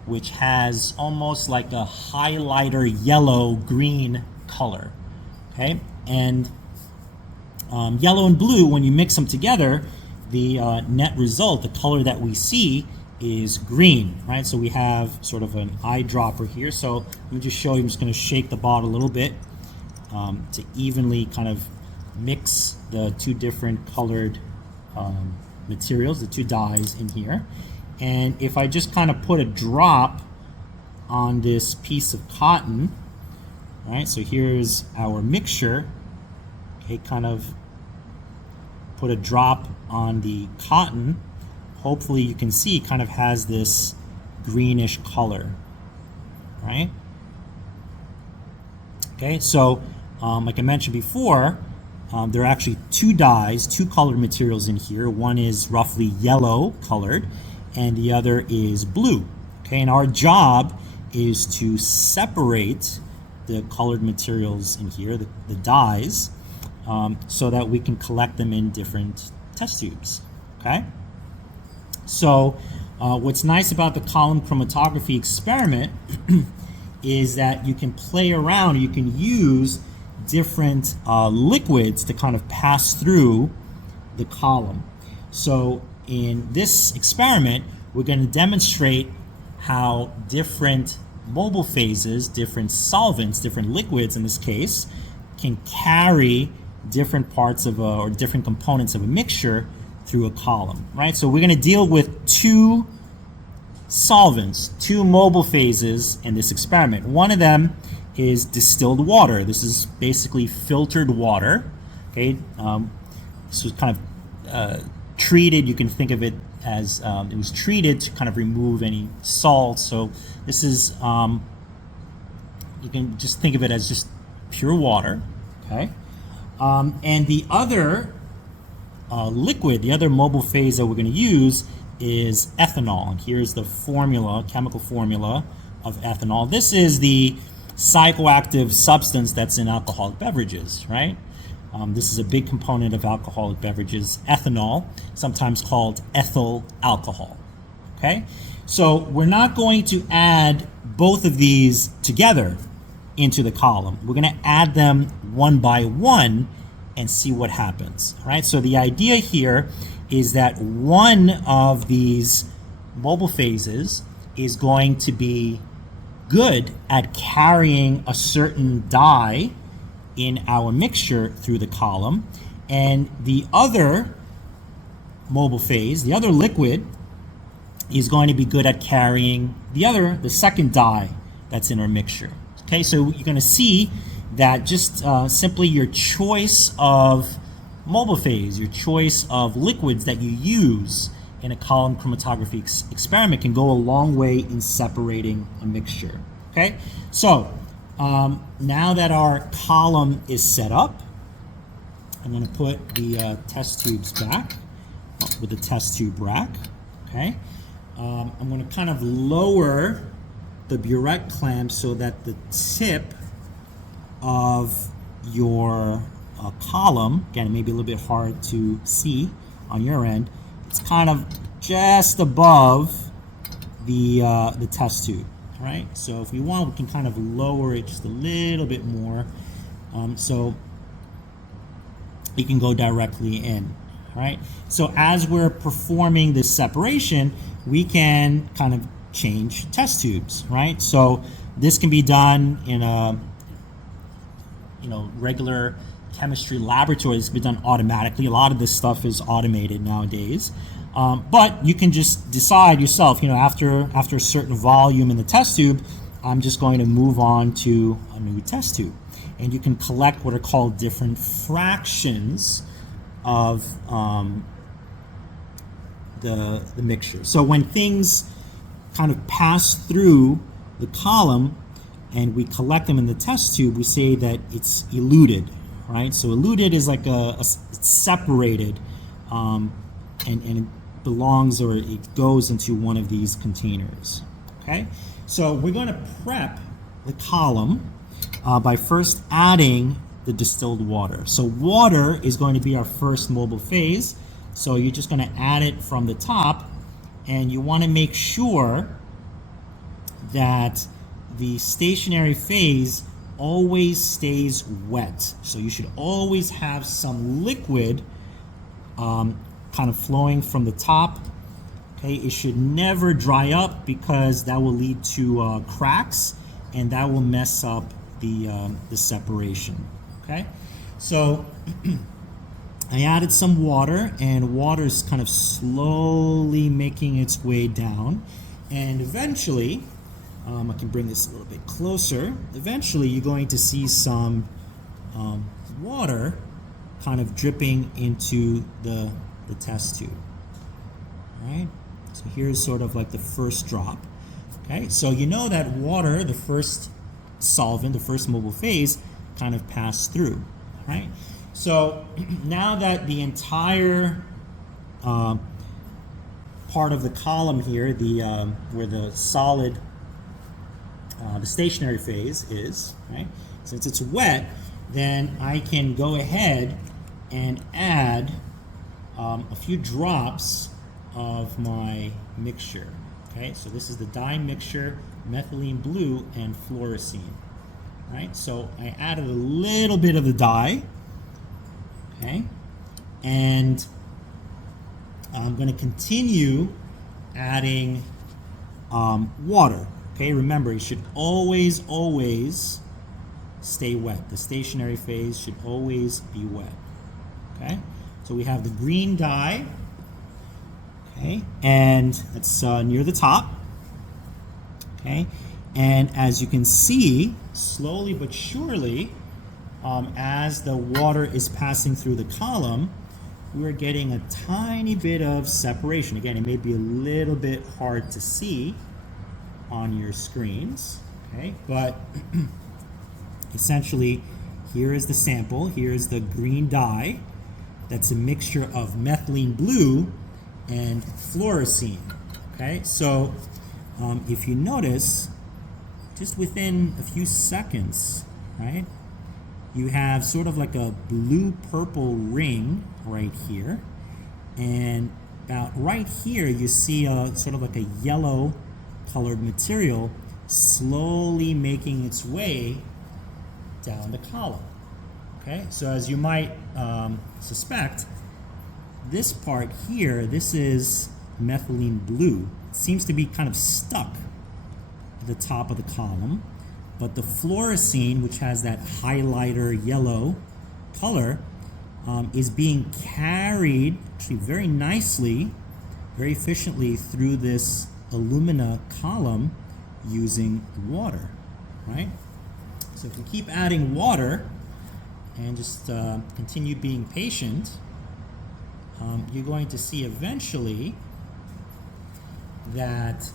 which has almost like a highlighter yellow-green color. Okay, and yellow and blue, when you mix them together, the net result, the color that we see, is green, right? So we have sort of an eyedropper here. So let me just show you. I'm just going to shake the bottle a little bit to evenly kind of mix the two different colored materials, the two dyes in here. And if I just kind of put a drop on this piece of cotton, All right, so here's our mixture. Okay, kind of put a drop on the cotton. Hopefully you can see it kind of has this greenish color, right? Okay, so like I mentioned before, there are actually two dyes, two colored materials in here. One is roughly yellow colored and the other is blue. Okay, and our job is to separate the colored materials in here, the dyes, so that we can collect them in different test tubes. Okay, so what's nice about the column chromatography experiment is that you can play around, you can use different liquids to kind of pass through the column. So in this experiment, we're going to demonstrate how different mobile phases, different solvents, different liquids in this case, can carry different parts of or different components of a mixture through a column, right? So we're going to deal with two solvents, two mobile phases in this experiment. One of them is distilled water. This is basically filtered water. Okay, this was kind of treated. You can think of it as it was treated to kind of remove any salt. So this is you can just think of it as just pure water. Okay, and the other liquid, the other mobile phase that we're going to use is ethanol. And here's the formula, chemical formula of ethanol. This is the psychoactive substance that's in alcoholic beverages, right? This is a big component of alcoholic beverages, ethanol, sometimes called ethyl alcohol. Okay, so we're not going to add both of these together into the column. We're going to add them one by one and see what happens. All right, so the idea here is that one of these mobile phases is going to be good at carrying a certain dye in our mixture through the column, and the other mobile phase, the other liquid, is going to be good at carrying the second dye that's in our mixture. Okay, so you're going to see that just simply your choice of mobile phase, your choice of liquids that you use in a column chromatography experiment can go a long way in separating a mixture. Okay, so now that our column is set up, I'm going to put the test tubes back with the test tube rack. Okay, I'm going to kind of lower the burette clamp so that the tip of your column, again, it may be a little bit hard to see on your end, it's kind of just above the test tube. All right, so if we want, we can kind of lower it just a little bit more, so it can go directly in. All right, so as we're performing this separation, we can kind of change test tubes, right? So this can be done in a regular chemistry laboratory. This can be done automatically. A lot of this stuff is automated nowadays. But you can just decide yourself, after a certain volume in the test tube, I'm just going to move on to a new test tube. And you can collect what are called different fractions of the mixture. So when things kind of pass through the column and we collect them in the test tube, we say that it's eluted, right? So eluted is like it's separated, and it belongs, or it goes into one of these containers. Okay, so we're going to prep the column by first adding the distilled water. So water is going to be our first mobile phase. So you're just going to add it from the top, and you want to make sure that the stationary phase always stays wet. So you should always have some liquid kind of flowing from the top. Okay, it should never dry up because that will lead to cracks, and that will mess up the separation. Okay, so I added some water, and water is kind of slowly making its way down, and eventually I can bring this a little bit closer. Eventually, you're going to see some water kind of dripping into the test tube. All right? So here's sort of like the first drop. Okay, so you know that water, the first solvent, the first mobile phase, kind of passed through. Right? So now that the entire part of the column here, where the solid, the stationary phase is, right? Since it's wet, then I can go ahead and add a few drops of my mixture. Okay, so this is the dye mixture, methylene blue and fluorescein. Right, so I added a little bit of the dye. Okay, and I'm going to continue adding water. Okay, remember, you should always stay wet. The stationary phase should always be wet. Okay, so we have the green dye. Okay, and it's near the top. Okay, and as you can see, slowly but surely, as the water is passing through the column, we're getting a tiny bit of separation. Again, it may be a little bit hard to see on your screens, okay, but essentially, here is the sample. Here's the green dye. That's a mixture of methylene blue and fluorescein. Okay, so if you notice, just within a few seconds, right, you have sort of like a blue-purple ring right here, and about right here you see a sort of like a yellow colored material slowly making its way down the column. Okay, so as you might suspect, this part here, this is methylene blue. It seems to be kind of stuck at the top of the column, but the fluorescein, which has that highlighter yellow color, is being carried actually very nicely, very efficiently through this alumina column using water, right? So if we keep adding water and just continue being patient, you're going to see eventually that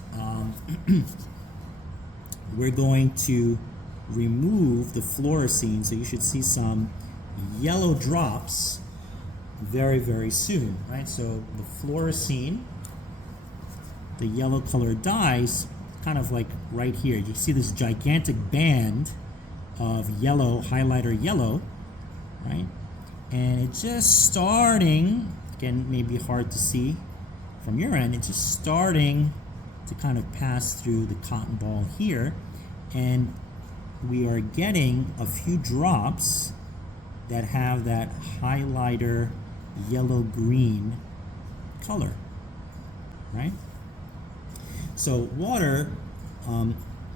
we're going to remove the fluorescein, so you should see some yellow drops very soon, right? So the fluorescein, the yellow colored dyes, kind of like right here. You see this gigantic band of yellow, highlighter yellow, right? And it's just starting, again, maybe hard to see from your end, it's just starting to kind of pass through the cotton ball here, and we are getting a few drops that have that highlighter yellow-green color, right? So water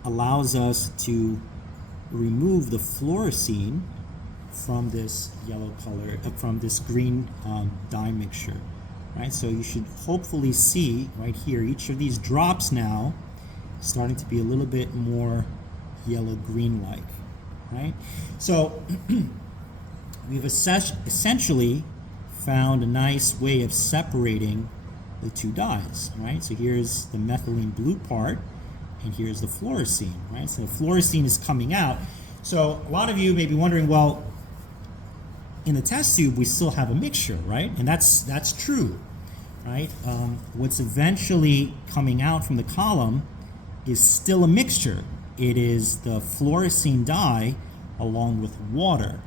allows us to remove the fluorescein from this yellow color, from this green dye mixture, right? So you should hopefully see right here, each of these drops now starting to be a little bit more yellow-green like, right? So we've essentially found a nice way of separating the two dyes, right? So here's the methylene blue part, and here's the fluorescein, right? So the fluorescein is coming out. So a lot of you may be wondering, well, in the test tube we still have a mixture, right? And that's true, right? What's eventually coming out from the column is still a mixture. It is the fluorescein dye along with water.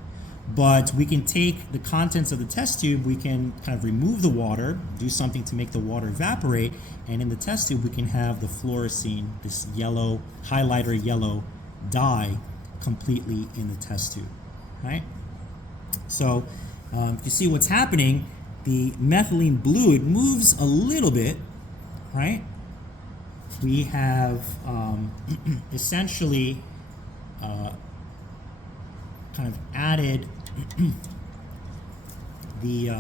But we can take the contents of the test tube, we can kind of remove the water, do something to make the water evaporate, and in the test tube we can have the fluorescein, this yellow, highlighter yellow dye, completely in the test tube, right? So you see what's happening, the methylene blue, it moves a little bit, right? We have essentially kind of added the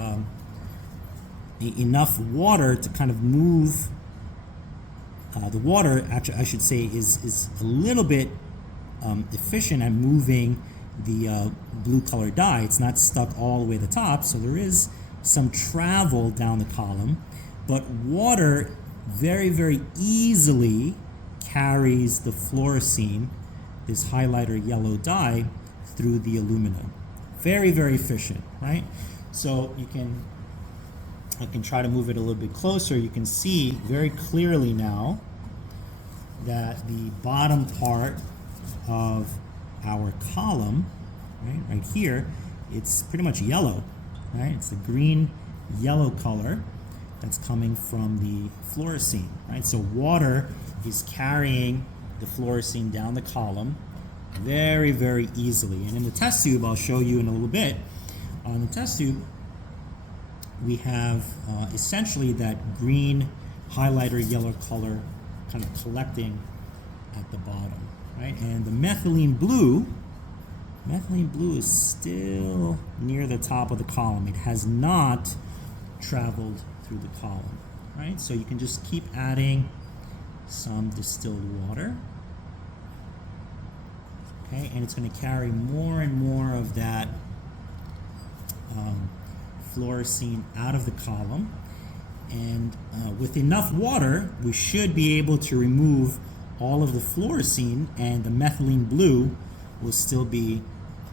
enough water to kind of move the water, actually, I should say, is a little bit efficient at moving the blue color dye. It's not stuck all the way to the top, so there is some travel down the column, but water very, very easily carries the fluorescein, this highlighter yellow dye, through the aluminum. Very, very efficient, right? So I can try to move it a little bit closer. You can see very clearly now that the bottom part of our column, right here, it's pretty much yellow, right? It's the green yellow color that's coming from the fluorescein, right? So water is carrying the fluorescein down the column very, very easily. And in the test tube, I'll show you in a little bit, on the test tube, we have essentially that green highlighter yellow color kind of collecting at the bottom, right? And the methylene blue is still near the top of the column. It has not traveled through the column, right? So you can just keep adding some distilled water, okay? And it's going to carry more and more of that fluorescein out of the column, and with enough water we should be able to remove all of the fluorescein, and the methylene blue will still be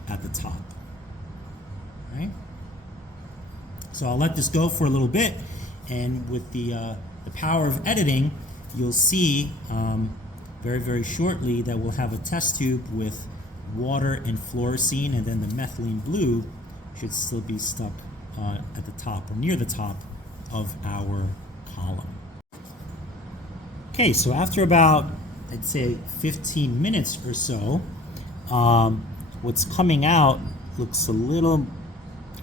at the top, right? So I'll let this go for a little bit, and with the power of editing, you'll see very, very shortly that we'll have a test tube with water and fluorescein, and then the methylene blue should still be stuck at the top or near the top of our column. Okay, so after about, I'd say 15 minutes or so, what's coming out looks a little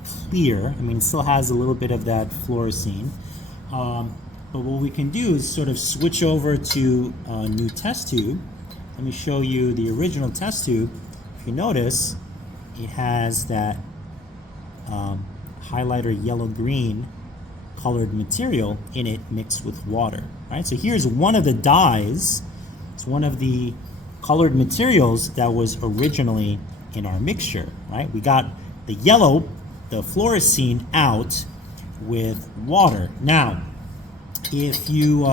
clear. I mean, it still has a little bit of that fluorescein. But what we can do is sort of switch over to a new test tube. Let me show you the original test tube. If you notice, it has that highlighter yellow-green colored material in it mixed with water, right? So here's one of the dyes. It's one of the colored materials that was originally in our mixture, right? We got the yellow, the fluorescein, out with water. Now, if you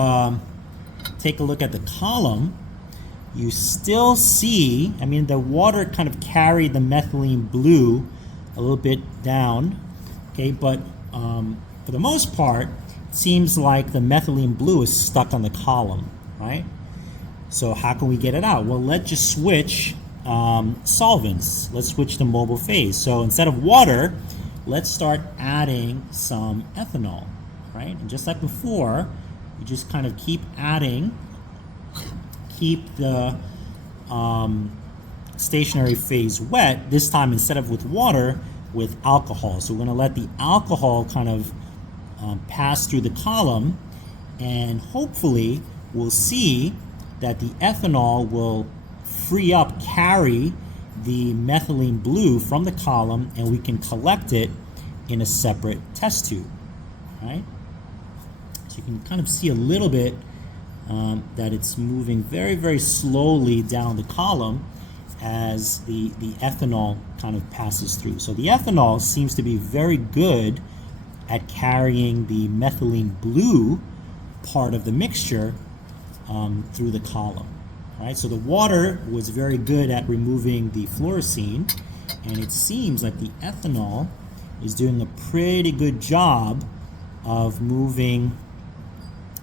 take a look at the column, you still see, I mean, the water kind of carried the methylene blue a little bit down, okay, but for the most part, it seems like the methylene blue is stuck on the column, right? So how can we get it out? Well, let's just switch solvents. Let's switch to mobile phase. So instead of water, let's start adding some ethanol, right? And just like before, you just kind of keep adding, keep the stationary phase wet, this time instead of with water, with alcohol. So we're going to let the alcohol kind of pass through the column, and hopefully we'll see that the ethanol will free up, carry the methylene blue from the column, and we can collect it in a separate test tube, right? So you can kind of see a little bit that it's moving very, very slowly down the column as the ethanol kind of passes through. So the ethanol seems to be very good at carrying the methylene blue part of the mixture through the column. Right? So the water was very good at removing the fluorescein, and it seems like the ethanol is doing a pretty good job of moving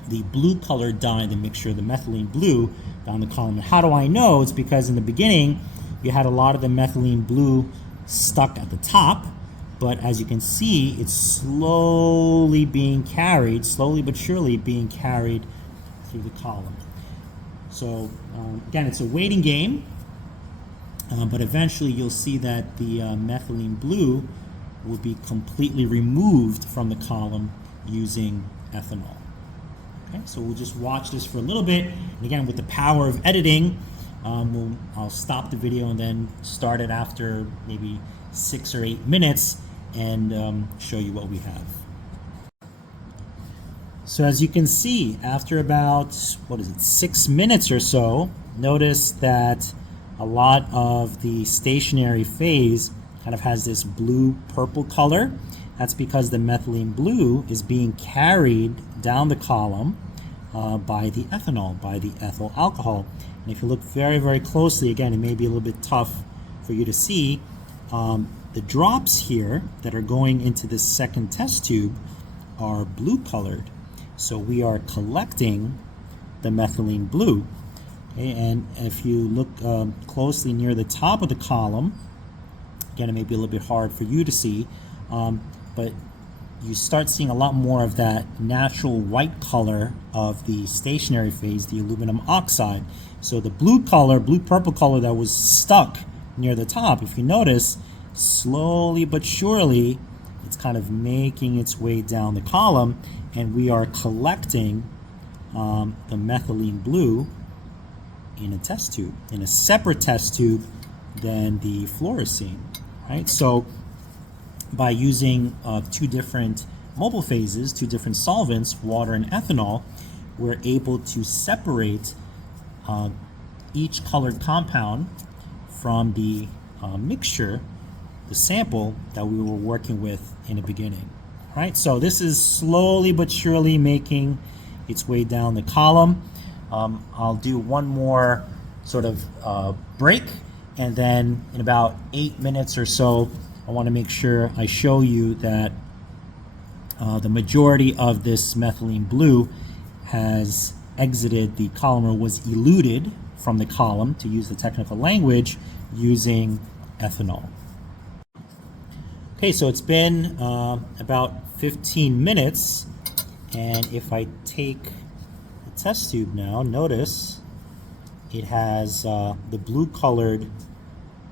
the blue colored dye in the mixture, the methylene blue, down the column. And how do I know? It's because in the beginning you had a lot of the methylene blue stuck at the top, but as you can see, it's slowly being carried, slowly but surely being carried through the column. So again, it's a waiting game, but eventually you'll see that the methylene blue will be completely removed from the column using ethanol. Okay, so we'll just watch this for a little bit. And again, with the power of editing, I'll stop the video and then start it after maybe 6 or 8 minutes and show you what we have. So as you can see, after about, 6 minutes or so, notice that a lot of the stationary phase kind of has this blue-purple color. That's because the methylene blue is being carried down the column by the ethanol, by the ethyl alcohol. And if you look very, very closely, again, it may be a little bit tough for you to see, the drops here that are going into this second test tube are blue colored. So we are collecting the methylene blue. Okay, and if you look closely near the top of the column, again, it may be a little bit hard for you to see, but you start seeing a lot more of that natural white color of the stationary phase, the aluminum oxide. So the blue color, blue-purple color that was stuck near the top, if you notice, slowly but surely, it's kind of making its way down the column, and we are collecting the methylene blue in a test tube, in a separate test tube than the fluorescein, right? So by using two different mobile phases, two different solvents, water and ethanol, we're able to separate each colored compound from the mixture, the sample that we were working with in the beginning, right? So this is slowly but surely making its way down the column. I'll do one more sort of break, and then in about 8 minutes or so, I want to make sure I show you that the majority of this methylene blue has exited the column, or was eluted from the column, to use the technical language, using ethanol. Okay, so it's been about 15 minutes, and if I take the test tube now, notice it has the blue colored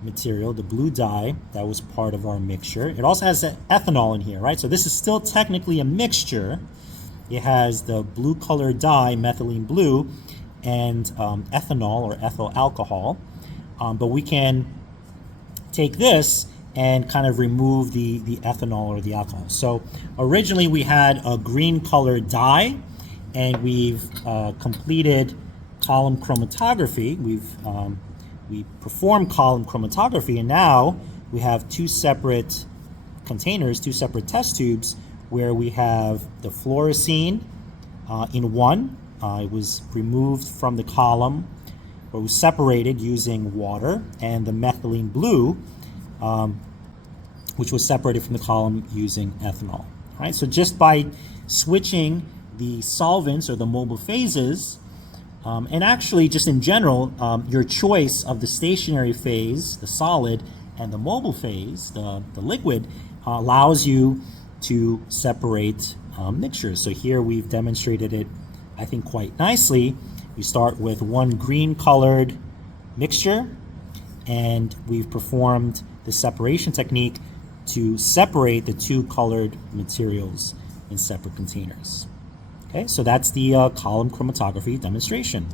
material, the blue dye that was part of our mixture. It also has ethanol in here, right? So this is still technically a mixture. It has the blue colored dye, methylene blue, and ethanol or ethyl alcohol. But we can take this and kind of remove the ethanol or the alcohol. So originally we had a green colored dye, and we've completed column chromatography. We performed column chromatography, and now we have two separate containers, two separate test tubes, where we have the fluorescein in one. It was removed from the column, or was separated using water, and the methylene blue, which was separated from the column using ethanol. All right, so just by switching the solvents or the mobile phases, and actually just in general, your choice of the stationary phase, the solid, and the mobile phase, the liquid, allows you to separate mixtures. So here we've demonstrated it, I think, quite nicely. We start with one green colored mixture, and we've performed the separation technique to separate the two colored materials in separate containers. Okay, so that's the column chromatography demonstration.